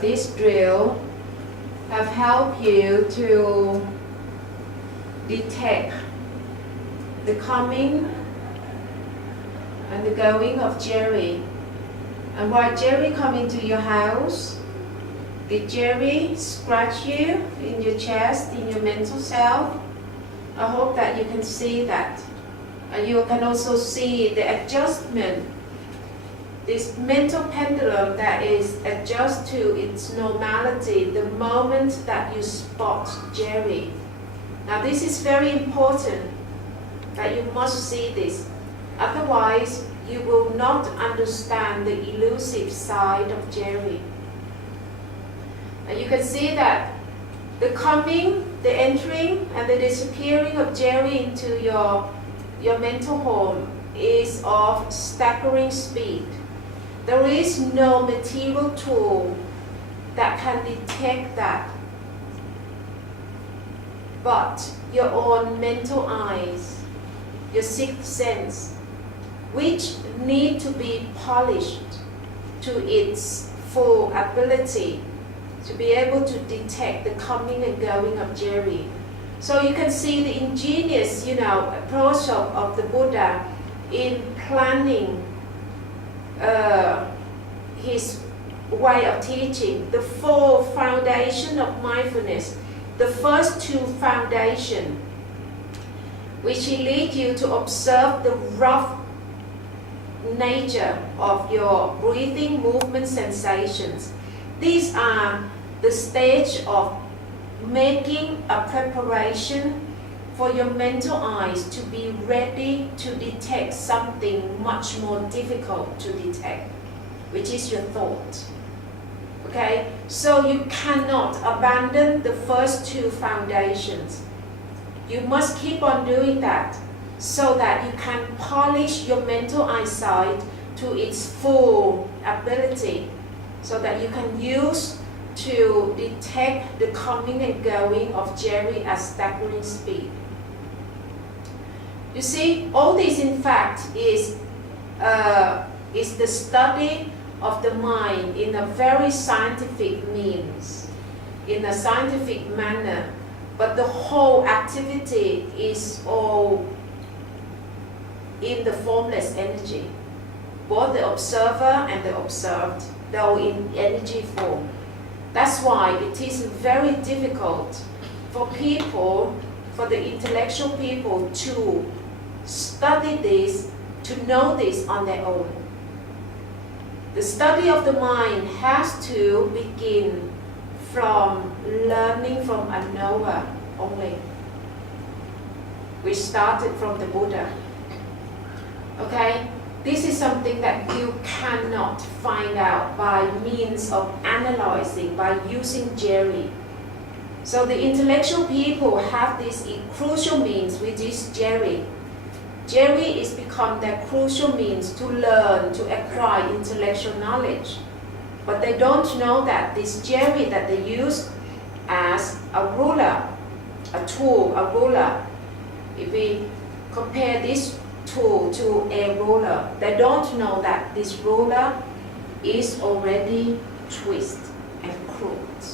this drill have helped you to detect the coming and the going of Jerry. And while Jerry come into your house, did Jerry scratch you in your chest, in your mental self? I hope that you can see that. And you can also see the adjustment, this mental pendulum that is adjust to its normality the moment that you spot Jerry. Now this is very important that you must see this. Otherwise, you will not understand the elusive side of Jerry. And you can see that the coming, the entering, and the disappearing of Jerry into your mental home is of staggering speed. There is no material tool that can detect that, but your own mental eyes, your sixth sense, which need to be polished to its full ability to be able to detect the coming and going of Jerry. So you can see the ingenious, approach of the Buddha in planning his way of teaching. The four foundation of mindfulness, the first two foundation, which he lead you to observe the rough nature of your breathing, movement, sensations. These are the stage of making a preparation for your mental eyes to be ready to detect something much more difficult to detect, which is your thought. Okay? So you cannot abandon the first two foundations. You must keep on doing that so that you can polish your mental eyesight to its full ability, so that you can use to detect the coming and going of Jerry at staggering speed. You see, all this in fact is the study of the mind in a very scientific means, in a scientific manner, but the whole activity is all in the formless energy. Both the observer and the observed, though in energy form. That's why it is very difficult for people, for the intellectual people, to study this, to know this on their own. The study of the mind has to begin from learning from a knower only, which started from the Buddha. Okay? This is something that you cannot find out by means of analyzing, by using Jerry. So the intellectual people have this crucial means, which is Jerry. Jerry is become their crucial means to learn, to acquire intellectual knowledge. But they don't know that this Jerry that they use as a ruler, a tool, a ruler. If we compare this tool to a ruler, they don't know that this ruler is already twisted and crooked.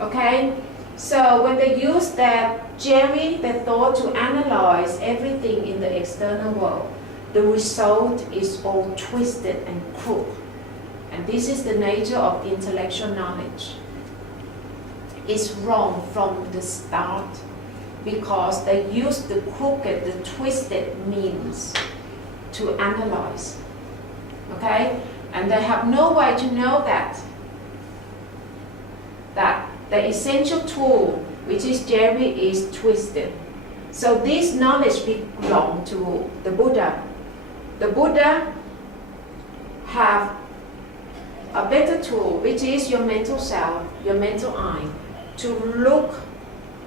Okay? So when they use their Jerry, their thought, to analyze everything in the external world, the result is all twisted and crooked. And this is the nature of intellectual knowledge. It's wrong from the start, because they use the crooked, the twisted means to analyze. Okay? And they have no way to know that the essential tool, which is Jerry, is twisted. So this knowledge belongs to the Buddha. The Buddha have a better tool, which is your mental self, your mental eye, to look,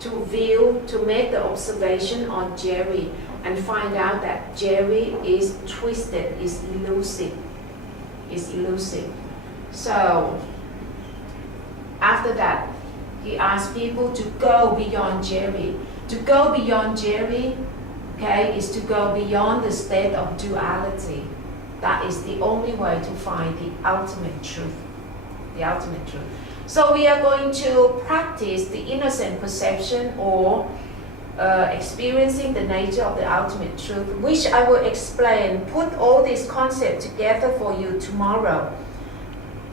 to view, to make the observation on Jerry and find out that Jerry is twisted, is elusive. So after that, he asked people to go beyond Jerry. To go beyond Jerry, okay, is to go beyond the state of duality. That is the only way to find the ultimate truth. The ultimate truth. So we are going to practice the innocent perception or experiencing the nature of the ultimate truth, which I will explain, put all these concepts together for you tomorrow.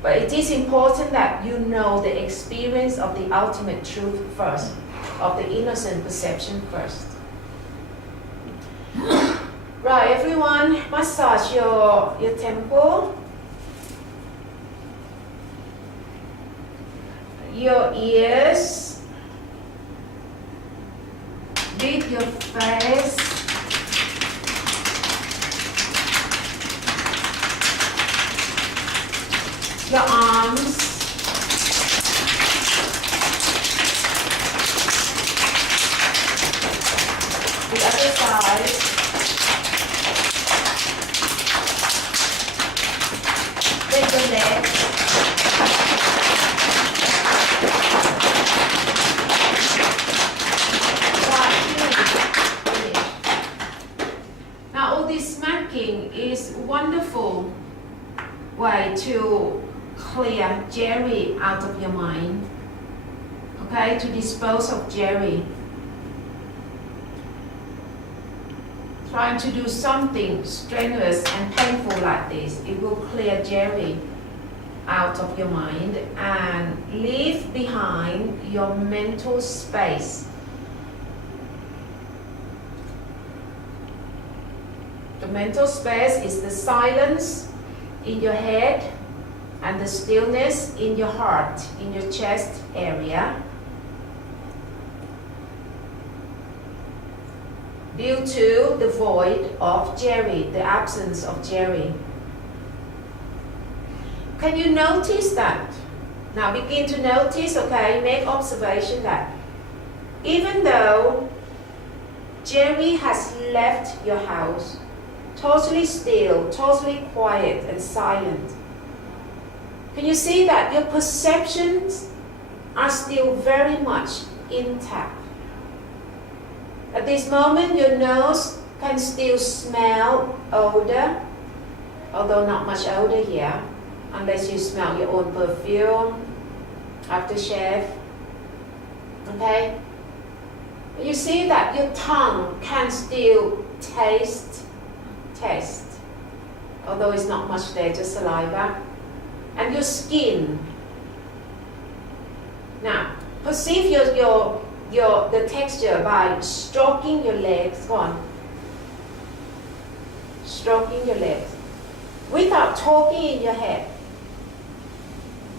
But it is important that you know the experience of the ultimate truth first, of the innocent perception first. Right, everyone, massage your temple, your ears, with your face, your arms, the other side, with the legs, now all this smacking is a wonderful way to clear Jerry out of your mind, okay, to dispose of Jerry. Trying to do something strenuous and painful like this, it will clear Jerry out of your mind and leave behind your mental space. The mental space is the silence in your head and the stillness in your heart, in your chest area, due to the void of Jerry, the absence of Jerry. Can you notice that? Now begin to notice, okay, make observation that even though Jerry has left your house, totally still, totally quiet and silent, can you see that your perceptions are still very much intact? At this moment, your nose can still smell odor, although not much odor here, unless you smell your own perfume, aftershave, okay? But you see that your tongue can still taste, although it's not much there, just saliva. And your skin. Now, perceive the texture by stroking your legs. Go on. Stroking your legs. Without talking in your head.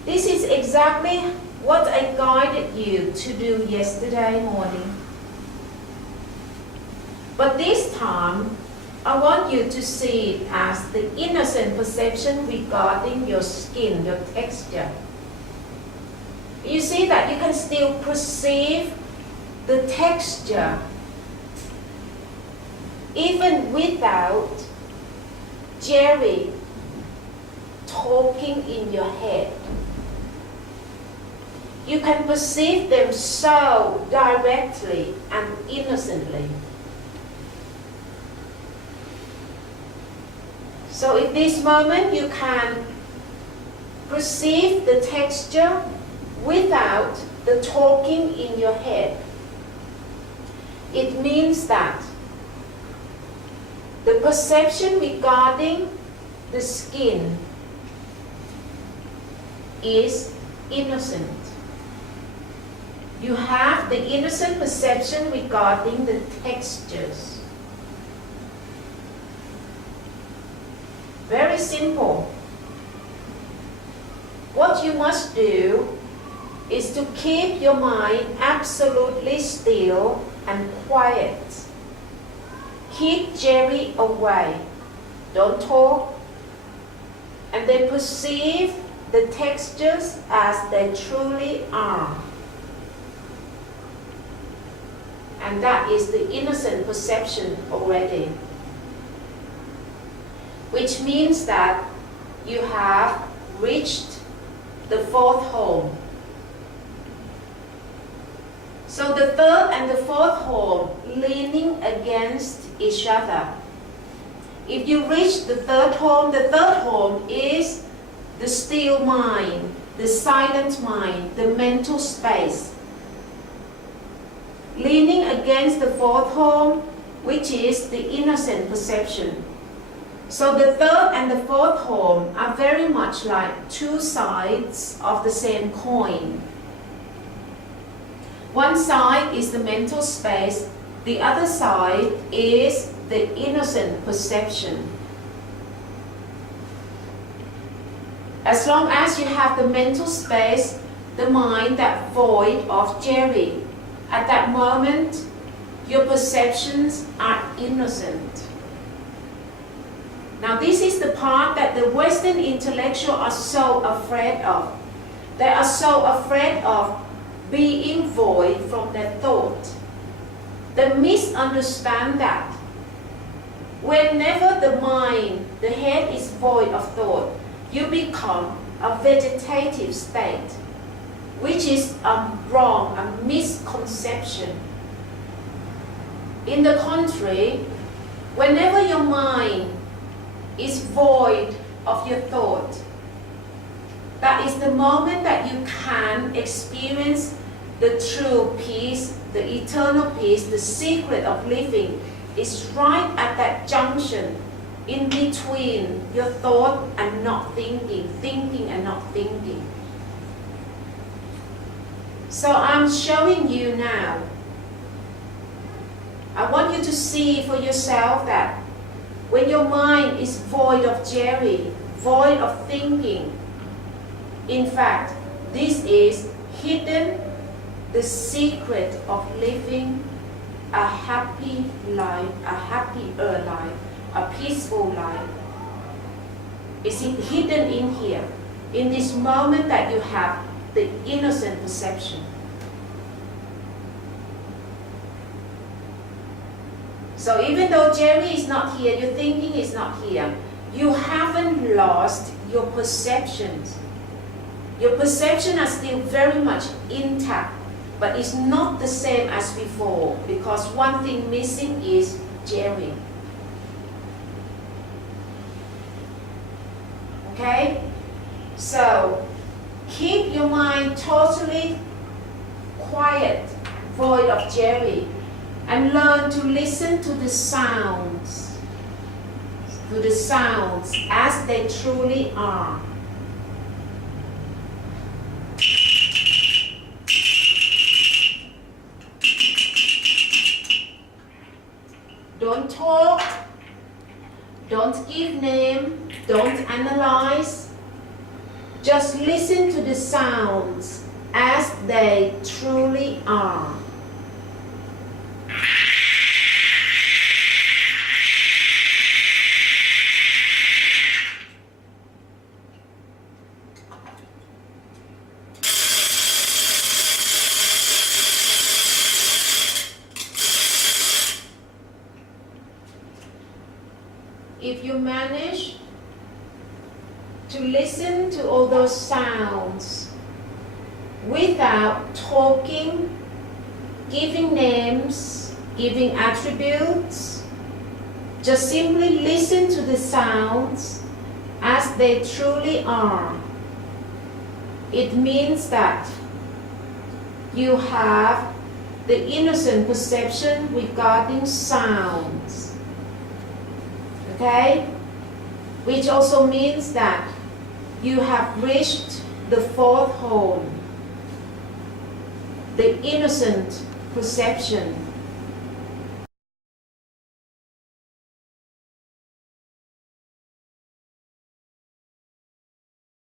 This is exactly what I guided you to do yesterday morning. But this time, I want you to see it as the innocent perception regarding your skin, your texture. You see that you can still perceive the texture even without Jerry talking in your head. You can perceive them so directly and innocently. So in this moment, you can perceive the texture without the talking in your head. It means that the perception regarding the skin is innocent. You have the innocent perception regarding the textures. Very simple. What you must do is to keep your mind absolutely still and quiet. Keep Jerry away. Don't talk. And then perceive the textures as they truly are. And that is the innocent perception already. Which means that you have reached the fourth home. So the third and the fourth home leaning against each other. If you reach the third home is the still mind, the silent mind, mental space. Leaning against the fourth home, which is the innocent perception. So the third and the fourth home are very much like two sides of the same coin. One side is the mental space, the other side is the innocent perception. As long as you have the mental space, the mind, that void of Jerry, at that moment, your perceptions are innocent. Now this is the part that the Western intellectuals are so afraid of. They are so afraid of being void from their thought. They misunderstand that whenever the mind, the head is void of thought, you become a vegetative state, which is wrong, a misconception. In the contrary, whenever your mind is void of your thought, that is the moment that you can experience the true peace, the eternal peace, the secret of living is right at that junction in between your thought and not thinking, thinking and not thinking. So I'm showing you now. I want you to see for yourself that when your mind is void of Jerry, void of thinking, in fact, this is hidden the secret of living a happy life, a happier life, a peaceful life. It's hidden in here, in this moment that you have the innocent perception. So even though Jerry is not here, your thinking is not here, you haven't lost your perceptions. Your perception are still very much intact, but it's not the same as before, because one thing missing is Jerry. Okay? So keep your mind totally quiet, void of Jerry, and learn to listen to the sounds as they truly are. Don't talk, don't give name, don't analyze. Just listen to the sounds as they truly are. If you manage to listen to all those sounds without talking, giving names, giving attributes, just simply listen to the sounds as they truly are, it means that you have the innocent perception regarding sounds. Okay? Which also means that you have reached the fourth home, the innocent perception.